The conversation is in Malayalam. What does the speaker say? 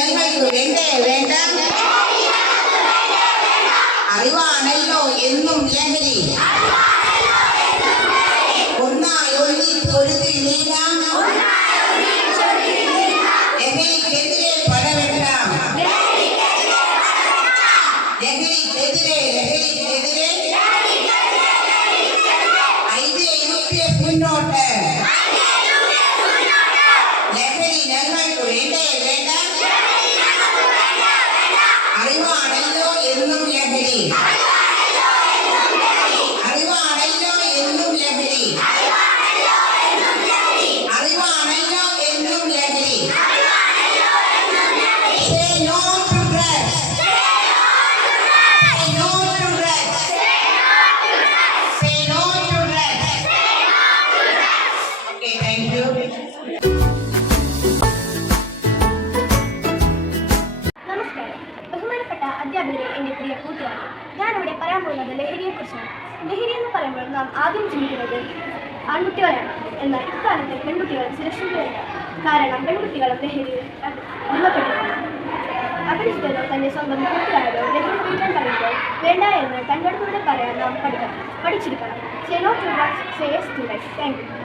ഞങ്ങൾക്ക് വേണ്ടേ വേണ്ട. അറിവാണല്ലോ എന്നും ലഹരി. ഒന്നായി ഒന്നിച്ചൊരുതി നീങ്ങാം. ലഹരിക്കെതിരെ പടവെട്ടാം. ലഹരിക്കെതിരെ IJUPF മുന്നോട്ട്. ലഹരി ഞങ്ങൾക്ക് വേണ്ടേ വേണ്ട. അറിവാണല്ലോ എന്നും ലഹരി. അറിവാണല്ലോ എന്നും ലഹരി. അറിവാണല്ലോ എന്നും ലഹരി. Say no to drugs. Say no to drugs. Say no to drugs. Okay, thank you. നമസ്കാരം. ബഹുമാനപ്പെട്ട അധ്യാപകരെ, എൻ്റെ പ്രിയ കൂട്ടുകാരെ, ഞാനിവിടെ പറയാൻ പോകുന്നത് ലഹരിയെക്കുറിച്ചാണ്. ലഹരി എന്ന് പറയുമ്പോൾ നാം ആദ്യം ചിന്തിക്കുന്നത് ആൺകുട്ടികളാണ്. എന്നാൽ ഇക്കാലത്ത് പെൺകുട്ടികൾ സുരക്ഷിതരല്ല. കാരണം പെൺകുട്ടികളും ലഹരിയിൽ അടിമപ്പെട്ടിട്ടുണ്ട്. അപരിചിതരോ തന്റെ സ്വന്തം കൂട്ടുകാരോ ലഹരി ഉപയോഗിക്കാൻ പറയുമ്പോൾ വേണ്ട എന്ന് കൺകടത്തോടെ പറയാൻ നാം പഠിച്ചിരിക്കണം. Say no to drugs, say yes to life. Thank you.